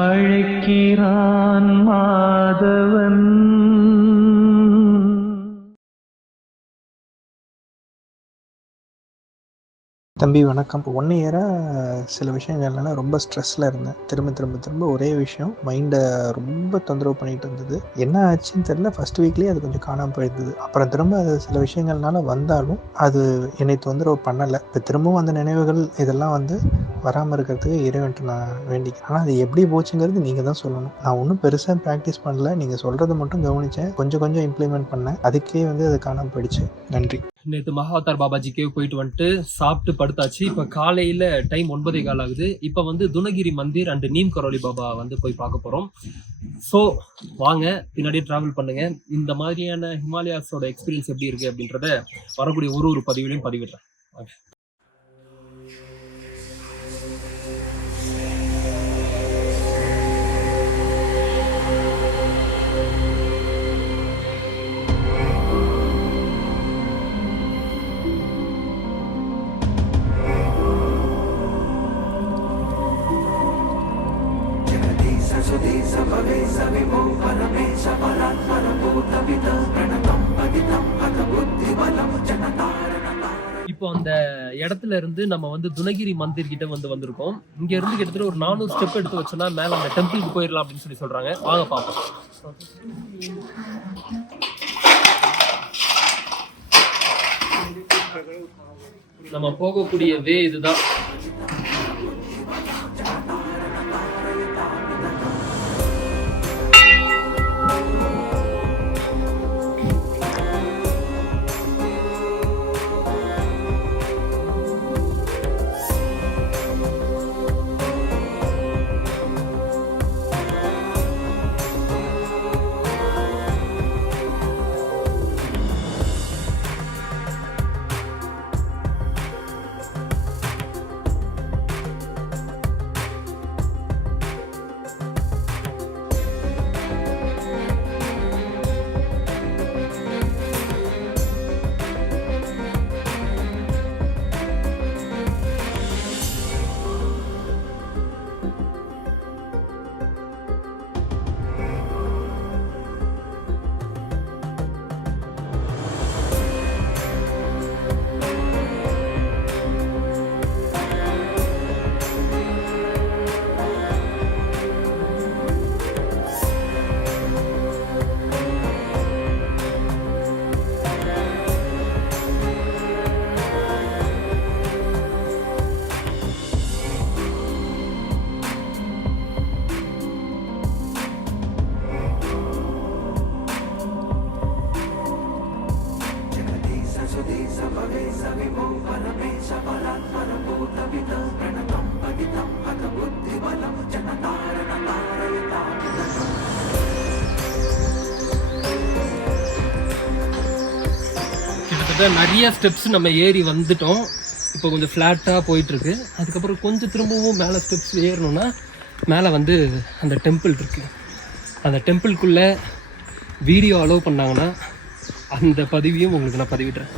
அழைக்கிறான் மாதவன். தம்பி வணக்கம். 1 இயராக சில விஷயங்கள்லாம் ரொம்ப ஸ்ட்ரெஸ்ஸில் இருந்தேன். திரும்ப ஒரே விஷயம் மைண்டை ரொம்ப தொந்தரவு பண்ணிகிட்டு இருந்தது. என்ன ஆச்சுன்னு தெரியல. ஃபஸ்ட் வீக்லேயே அது கொஞ்சம் காணாமல் போயிருந்தது. அப்புறம் திரும்ப அது சில விஷயங்கள்னால வந்தாலும் அது என்னை தொந்தரவு பண்ணலை. இப்போ திரும்பவும் அந்த நினைவுகள் இதெல்லாம் வராமல் இருக்கிறதுக்கு இறைவன்ட்டு நான் வேண்டிக்கிறேன். ஆனால் அது எப்படி போச்சுங்கிறது நீங்கள் தான் சொல்லணும். நான் ஒன்றும் பெருசாக ப்ராக்டிஸ் பண்ணல. நீங்கள் சொல்கிறத மட்டும் கவனித்தேன். கொஞ்சம் இம்ப்ளிமெண்ட் பண்ணேன். அதுக்கே அது காணாமல் போயிடுச்சு. நன்றி. நேற்று மகாவதார் பாபாஜி கேவ் போயிட்டு வந்துட்டு சாப்பிட்டு படுத்தாச்சு. இப்போ காலையில் டைம் 9:15 ஆகுது. இப்போ துனகிரி மந்திர் அண்ட் நீம் கரோலி பாபா போய் பார்க்க போகிறோம். ஸோ வாங்க பின்னாடியே ட்ராவல் பண்ணுங்க. இந்த மாதிரியான ஹிமாலயாஸோட எக்ஸ்பீரியன்ஸ் எப்படி இருக்கு அப்படின்றத வரக்கூடிய ஒரு பதிவிலையும் பதிவிடுறேன். இப்போ அந்த இடத்துல இருந்து நம்ம துனகிரி மந்திர் கிட்ட வந்திருக்கோம். இங்க இருந்து கிட்டத்தட்ட ஒரு 400 ஸ்டெப் எடுத்து வச்சோம்னா மேல அந்த டெம்பிளுக்கு போயிடலாம் அப்படின்னு சொல்றாங்க. வாங்க பாப்போம். நம்ம போகக்கூடிய வே இதுதான். கிட்டத்தட்ட நிறைய ஸ்டெப்ஸ் நம்ம ஏறி வந்துட்டோம். இப்போ கொஞ்சம் ஃப்ளாட்டாக போயிட்டுருக்கு. அதுக்கப்புறம் கொஞ்சம் திரும்பவும் மேலே ஸ்டெப்ஸ் ஏறணும்னா மேலே அந்த டெம்பிள் இருக்குது. அந்த டெம்பிள்குள்ளே வீடியோ அலோவ் பண்ணாங்கன்னா அந்த பதிவையும் உங்களுக்கு நான் பதிவிடுறேன்.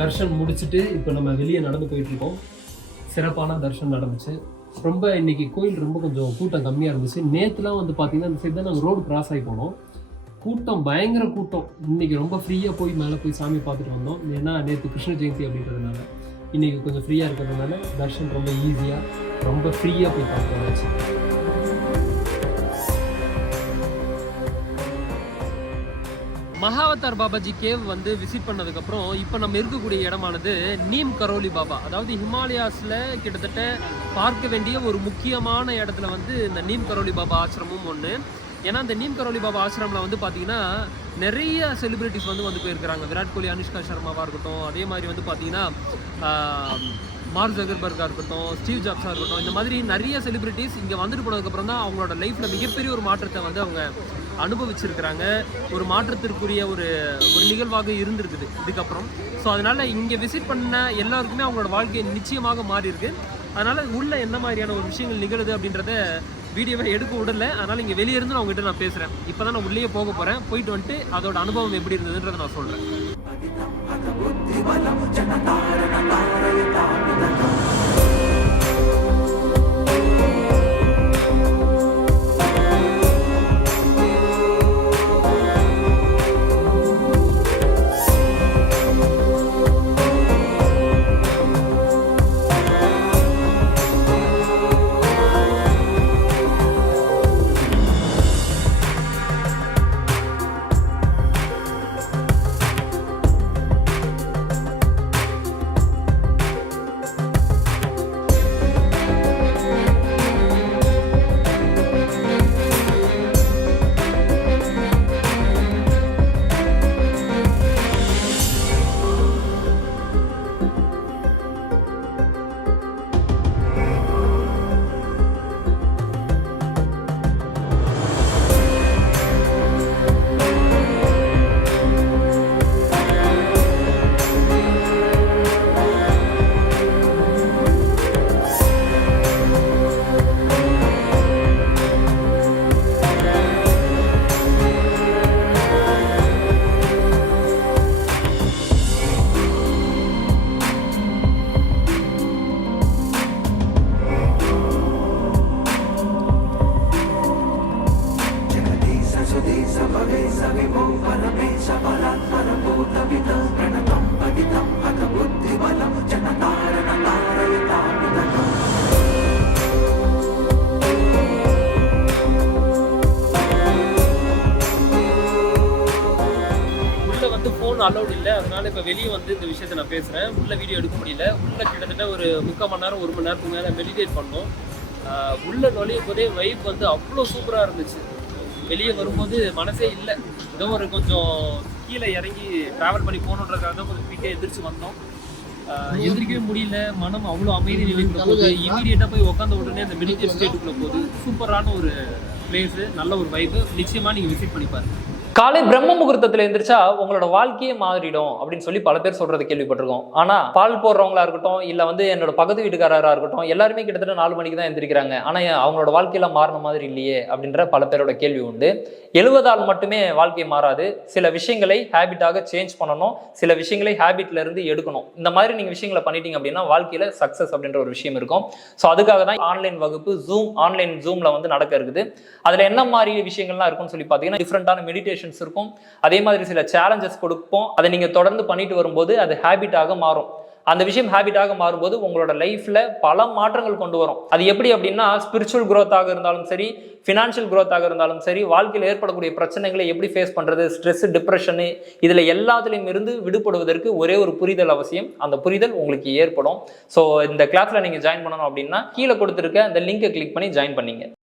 தர்ஷன் முடிச்சுட்டு இப்போ நம்ம வெளியே நடந்து போயிட்டு இருக்கோம். சிறப்பான தர்ஷன் நடந்துச்சு. ரொம்ப இன்னைக்கு கோயில் ரொம்ப கொஞ்சம் கூட்டம் கம்மியாக இருந்துச்சு. நேற்றுலாம் வந்து பார்த்தீங்கன்னா இந்த சைடு தான் நாங்கள் ரோடு கிராஸ் ஆகி போனோம். கூட்டம் பயங்கர கூட்டம். இன்னைக்கு ரொம்ப ஃப்ரீயாக போய் மேலே போய் சாமி பார்த்துட்டு வந்தோம். ஏன்னா நேற்று கிருஷ்ண ஜெயந்தி அப்படின்றதுனால இன்னைக்கு கொஞ்சம் ஃப்ரீயாக இருக்கிறதுனால தர்ஷன் ரொம்ப ஈஸியாக ரொம்ப ஃப்ரீயாக போய் பார்த்து வந்தாச்சு. மகாவதார் பாபாஜி கேவ் வந்து விசிட் பண்ணதுக்கப்புறம் இப்போ நம்ம இருக்கக்கூடிய இடமானது நீம் கரோலி பாபா, அதாவது ஹிமாலயாஸில் கிட்டத்தட்ட பார்க்க வேண்டிய ஒரு முக்கியமான இடத்துல வந்து இந்த நீம் கரோலி பாபா ஆசிரமும் ஒன்று. ஏன்னா இந்த நீம் கரோலி பாபா ஆசிரமில் வந்து பார்த்தீங்கன்னா நிறைய செலிபிரிட்டிஸ் வந்து போயிருக்கிறாங்க. விராட் கோலி, அனுஷ்கா சர்மாவாக இருக்கட்டும், அதே மாதிரி வந்து பார்த்தீங்கன்னா மார்க் ஜக்கர்பர்காக இருக்கட்டும், ஸ்டீவ் ஜாப்ஸாக இருக்கட்டும், இந்த மாதிரி நிறைய செலிபிரிட்டிஸ் இங்கே வந்துட்டு போனதுக்கப்புறம் தான் அவங்களோட லைஃப்பில் மிகப்பெரிய ஒரு மாற்றத்தை வந்து அவங்க அனுபவிச்சிருக்கிறாங்க. ஒரு மாற்றத்திற்குரிய ஒரு நிகழ்வாக இருந்திருக்குது இதுக்கப்புறம். ஸோ அதனால் இங்கே விசிட் பண்ண எல்லாருக்குமே அவங்களோட வாழ்க்கை நிச்சயமாக மாறி இருக்கு. அதனால் உள்ள என்ன மாதிரியான ஒரு விஷயங்கள் நிகழுது அப்படின்றத வீடியோவை எடுக்க விடல. அதனால் இங்கே வெளியே இருந்து நான் உங்ககிட்ட நான் பேசுகிறேன். இப்போ தான் நான் உள்ளே போக போகிறேன். போயிட்டு வந்துட்டு அதோட அனுபவம் எப்படி இருந்ததுன்றதை நான் சொல்கிறேன். அலௌட் இல்லை. அதனால இப்போ வெளியே வந்து இந்த விஷயத்தை நான் பேசுகிறேன். உள்ள வீடியோ எடுக்க முடியல. உள்ள கிட்டத்தட்ட ஒரு 3/4 மணி நேரம் 1 மணி நேரத்துக்கு மேலே மெடிடேட் பண்ணோம். உள்ள நுழையும் போதே வைப் வந்து அவ்வளோ சூப்பராக இருந்துச்சு. வெளியே வரும்போது மனசே இல்லை. ஏதோ ஒரு கொஞ்சம் கீழே இறங்கி ட்ராவல் பண்ணி போகணுன்றதுக்காக தான் கொஞ்சம் வீட்டே எந்திரிச்சு வந்தோம். எந்திரிக்கவே முடியல. மனம் அவ்வளோ அமைதி நிலைக்குள்ள போகுது. இமீடியட்டாக போய் உட்காந்த உடனே அந்த மெடிடேட் ஸ்டேட்டுக்குள்ளே போகுது. சூப்பரான ஒரு பிளேஸு, நல்ல ஒரு வைப்பு. நிச்சயமாக நீங்கள் விசிட் பண்ணி பாருங்க. காலை பிரம்ம முகூர்த்தத்துல எந்திரிச்சா உங்களோட வாழ்க்கையே மாறிடும் அப்படின்னு சொல்லி பல பேர் சொல்றது கேள்விப்பட்டிருக்கோம். ஆனா பால் போடுறவங்களா இருக்கட்டும், இல்ல வந்து என்னோட பக்கத்து வீட்டுக்காரரா இருக்கட்டும், எல்லாருமே கிட்டத்தட்ட 4 மணிக்கு தான் எந்திரிக்கிறாங்க. ஆனா அவங்களோட வாழ்க்கையில மாறின மாதிரி இல்லையே அப்படின்ற பல பேரோட கேள்வி உண்டு. 70 மட்டுமே வாழ்க்கை மாறாது. சில விஷயங்களை ஹேபிட்டாக சேஞ்ச் பண்ணணும், சில விஷயங்களை ஹேபிட்ல இருந்து எடுக்கணும். இந்த மாதிரி நீங்க விஷயங்களை பண்ணிட்டீங்க அப்படின்னா வாழ்க்கையில சக்சஸ் அப்படின்ற ஒரு விஷயம் இருக்கும். ஸோ அதுக்காக தான் ஆன்லைன் வகுப்பு ஆன்லைன் ஜூம்ல வந்து நடக்க இருக்குது. அதுல என்ன மாதிரி விஷயங்கள்லாம் இருக்கும்னு சொல்லி பார்த்தீங்கன்னா டிஃப்ரெண்டான மெடிடேஷன்ஸ் இருக்கும். அதே மாதிரி சில சேலஞ்சஸ் கொடுப்போம். அதை நீங்க தொடர்ந்து பண்ணிட்டு வரும்போது அது ஹேபிட்டாக மாறும். அந்த விஷயம் ஹேபிட்டாக மாறும்போது உங்களோட லைஃப்ல பல மாற்றங்கள் கொண்டு வரும். அது எப்படி அப்படின்னா ஸ்பிரிச்சுவல் குரோத்தாக இருந்தாலும் சரி, ஃபினான்ஷியல் குரோத்தாக இருந்தாலும் சரி, வாழ்க்கையில் ஏற்படக்கூடிய பிரச்சனைகளை எப்படி ஃபேஸ் பண்றது, ஸ்ட்ரெஸ், டிப்ரெஷனு, இதுல எல்லாத்துலையும் இருந்து விடுபடுவதற்கு ஒரே ஒரு புரிதல் அவசியம். அந்த புரிதல் உங்களுக்கு ஏற்படும். ஸோ இந்த கிளாஸ்ல நீங்க ஜாயின் பண்ணணும் அப்படின்னா கீழே கொடுத்துருக்க அந்த லிங்கை கிளிக் பண்ணி ஜாயின் பண்ணீங்க.